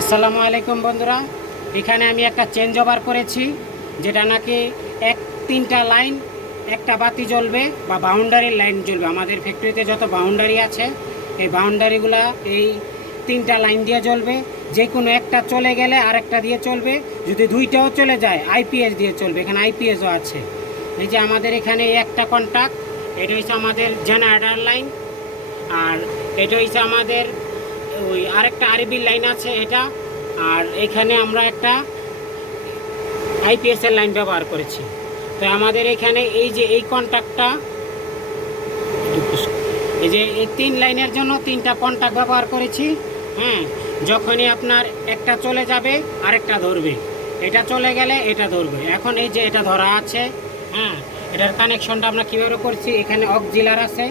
আসসালামু আলাইকুম বন্ধুরা। এখানে আমি একটা চেঞ্জ ওভার করেছি, যেটা নাকি এক তিনটা লাইন একটা বাতি জ্বলবে বা বাউন্ডারির লাইন জ্বলবে। আমাদের ফ্যাক্টরিতে যত বাউন্ডারি আছে, এই বাউন্ডারিগুলা এই তিনটা লাইন দিয়ে জ্বলবে। যে কোনো একটা চলে গেলে আরেকটা দিয়ে চলবে। যদি দুইটাও চলে যায় আইপিএস দিয়ে চলবে। এখানে আইপিএসও আছে। এই যে আমাদের এখানে একটা কন্ট্যাক্ট এটা হচ্ছে আমাদের জেনারেটার লাইন আর এটা হচ্ছে আমাদের ওই আরেকটা আরবি লাইন আছে এটা। আর এখানে আমরা একটা আইপিএস এর লাইন ব্যবহার করেছি। তো আমাদের এখানে এই যে এই কন্ট্যাক্টটা এই যে এই তিন লাইনের জন্য তিনটা কন্ট্যাক্ট ব্যবহার করেছি হ্যাঁ? যখনই আপনার একটা চলে যাবে, আরেকটা ধরবে। এটা চলে গেলে এটা ধরবে। এখন এই যে এটা ধরা আছে হ্যাঁ? এটার কানেকশনটা আমরা কীভাবে করছি? এখানে অক অক্সিলার আছে।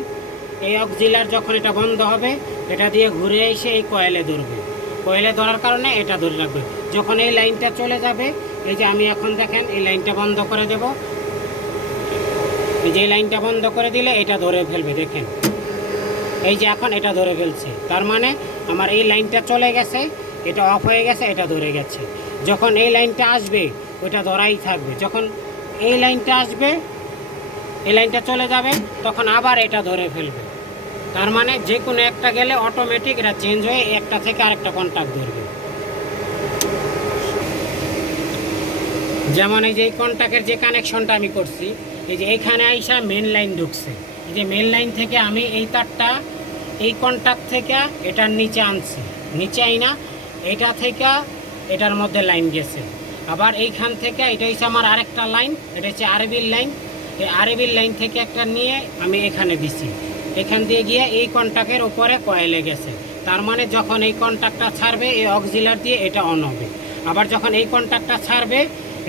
এই অক্সিলার যখন এটা বন্ধ হবে, এটা দিয়ে ঘুরে এসে এই কয়েলে ধরবে। কয়েলে ধরার কারণে এটা ধরে রাখবে। যখন এই লাইনটা চলে যাবে, এই যে আমি এখন দেখেন, এই লাইনটা বন্ধ করে দেব। এই যে লাইনটা বন্ধ করে দিলে এটা ধরে ফেলবে, দেখেন। এই যে এখন এটা ধরে ফেলছে। তার মানে আমার এই লাইনটা চলে গেছে, এটা অফ হয়ে গেছে, এটা ধরে গেছে। যখন এই লাইনটা আসবে ওইটা ধরাই থাকবে। যখন এই লাইনটা আসবে, এই লাইনটা চলে যাবে, তখন আবার এটা ধরে ফেলবে। তার মানে যে কোনো একটা গেলে অটোমেটিক এটা চেঞ্জ হয়ে একটা থেকে আরেকটা কন্ট্যাক্ট ধরবে। যেমন এই যে এই কন্ট্যাক্টের যে কানেকশনটা আমি করছি, এই যে এইখানে আইসা মেন লাইন ঢুকছে। এই যে মেন লাইন থেকে আমি এই তারটা, এই কন্ট্যাক্ট থেকে এটার নিচে আনছি। নিচে আইনা, এটা থেকে এটার মধ্যে লাইন গেছে। আবার এইখান থেকে এটা হচ্ছে আমার আরেকটা লাইন এটা হচ্ছে আরবির লাইন এই আরবির লাইন থেকে একটা নিয়ে আমি এখানে দিছি। এখান দিয়ে গিয়ে এই কন্ট্যাক্টের উপরে কয়েলে গেছে। তার মানে যখন এই কন্ট্যাক্টটা ছাড়বে, এই অক্সিলার দিয়ে এটা অন হবে। আবার যখন এই কন্ট্যাক্টটা ছাড়বে,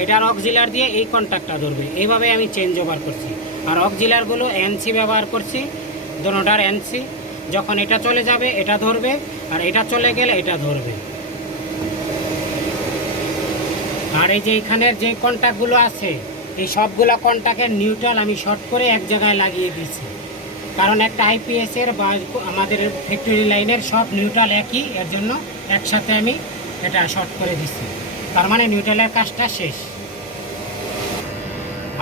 এটার অক্সিলার দিয়ে এই কন্ট্যাক্টটা ধরবে। এইভাবে আমি চেঞ্জ ওভার করছি। আর অক্সিলারগুলো এনসি ব্যবহার করছি দোনোটার এনসি যখন এটা চলে যাবে, এটা ধরবে, আর এটা চলে গেলে এটা ধরবে। আর এই যে এখানের যে কন্ট্যাক্টগুলো আছে, এই সবগুলো কন্ট্যাক্টের নিউট্রাল আমি শর্ট করে এক জায়গায় লাগিয়ে দিয়েছি। কারণ একটা আইপিএস এর বা আমাদের ফ্যাক্টরি লাইনের সব নিউট্রাল একই, এর জন্য একসাথে আমি এটা শর্ট করে দিচ্ছি। তার মানে নিউট্রালের কাজটা শেষ।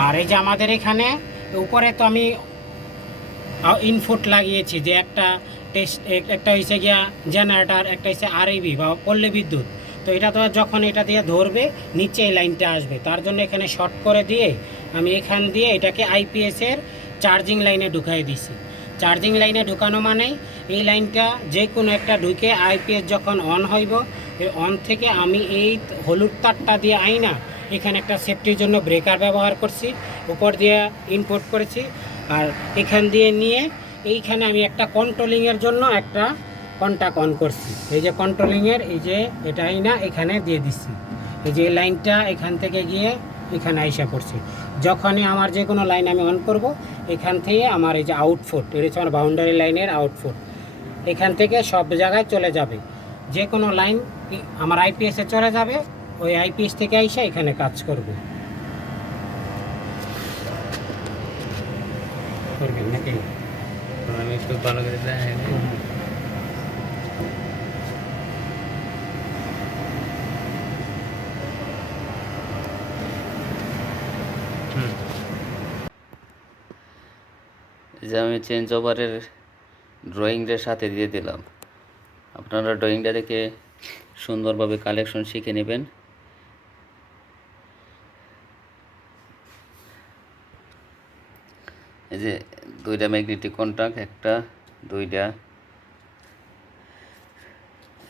আর এই যে আমাদের এখানে, উপরে তো আমি ইনফুট লাগিয়েছি যে একটা টেস্ট একটা হয়েছে গিয়া জেনারেটার একটা হচ্ছে আরইবি বা পল্লী বিদ্যুৎ। তো এটা তো যখন এটা দিয়ে ধরবে, নিচে এই লাইনটা আসবে। তার জন্য এখানে শর্ট করে দিয়ে আমি এখান দিয়ে এটাকে আইপিএসের চার্জিং লাইনে ঢুকাই দিছি। চার্জিং লাইনে ঢুকানো মানেই এই লাইনটা যে কোনো একটা ঢুকে আইপিএস যখন অন হইব এই অন থেকে আমি এই হলুদ তারটা দিয়ে আইনা এখানে একটা সেফটির জন্য ব্রেকার ব্যবহার করছি, উপর দিয়ে ইনপুট করেছি, আর এখান দিয়ে নিয়ে এইখানে আমি একটা কন্ট্রোলিংয়ের জন্য একটা কন্ট্যাক্ট অন করছি। এই যে কন্ট্রোলিংয়ের এই যে এটা আইনা এখানে দিয়ে দিচ্ছি এই যে লাইনটা এখান থেকে গিয়ে এখানে আইসা করছি যখনই আমার যে কোনো লাইন আমি অন করব এখান থেকে আমার এই যে আউটফুট এটা হচ্ছে আমার বাউন্ডারি লাইনের আউটফুট এখান থেকে সব জায়গায় চলে যাবে। যে কোনো লাইন আমার আইপিএসে চলে যাবে, ওই আইপিএস থেকে আইসা এখানে কাজ করবে। নাকি? আমি একটু ভালো করে যে আমি চেঞ্জ ওভারের ড্রয়িংটার সাথে দিয়ে দিলাম। আপনারা ড্রয়িংটা দেখে সুন্দরভাবে কালেকশন শিখে নেবেন। এই যে দুইটা ম্যাগনেটিক কন্ট্রাক্ট একটা, দুইটা।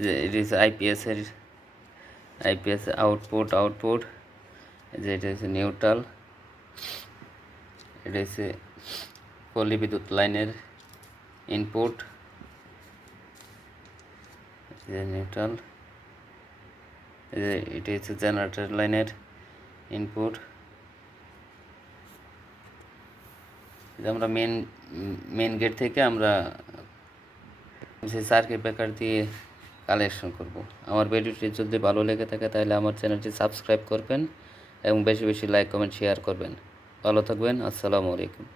যে এটি হচ্ছে আইপিএস এর আইপিএস আউটপুট আউটপুট যে এটা হচ্ছে নিউট্রাল এটা হচ্ছে পল্লী বিদ্যুৎ লাইনের ইনপুট নিউট্রাল এটি হচ্ছে জেনারেটর লাইনের ইনপুট আমরা মেন মেন গেট থেকে আমরা সেই সার্কিট ব্রেকার দিয়ে কালেকশন করব। আমার ভিডিওটি যদি ভালো লেগে থাকে তাহলে আমার চ্যানেলটি সাবস্ক্রাইব করবেন এবং বেশি বেশি লাইক কমেন্ট শেয়ার করবেন। ভালো থাকবেন, আসসালামু আলাইকুম।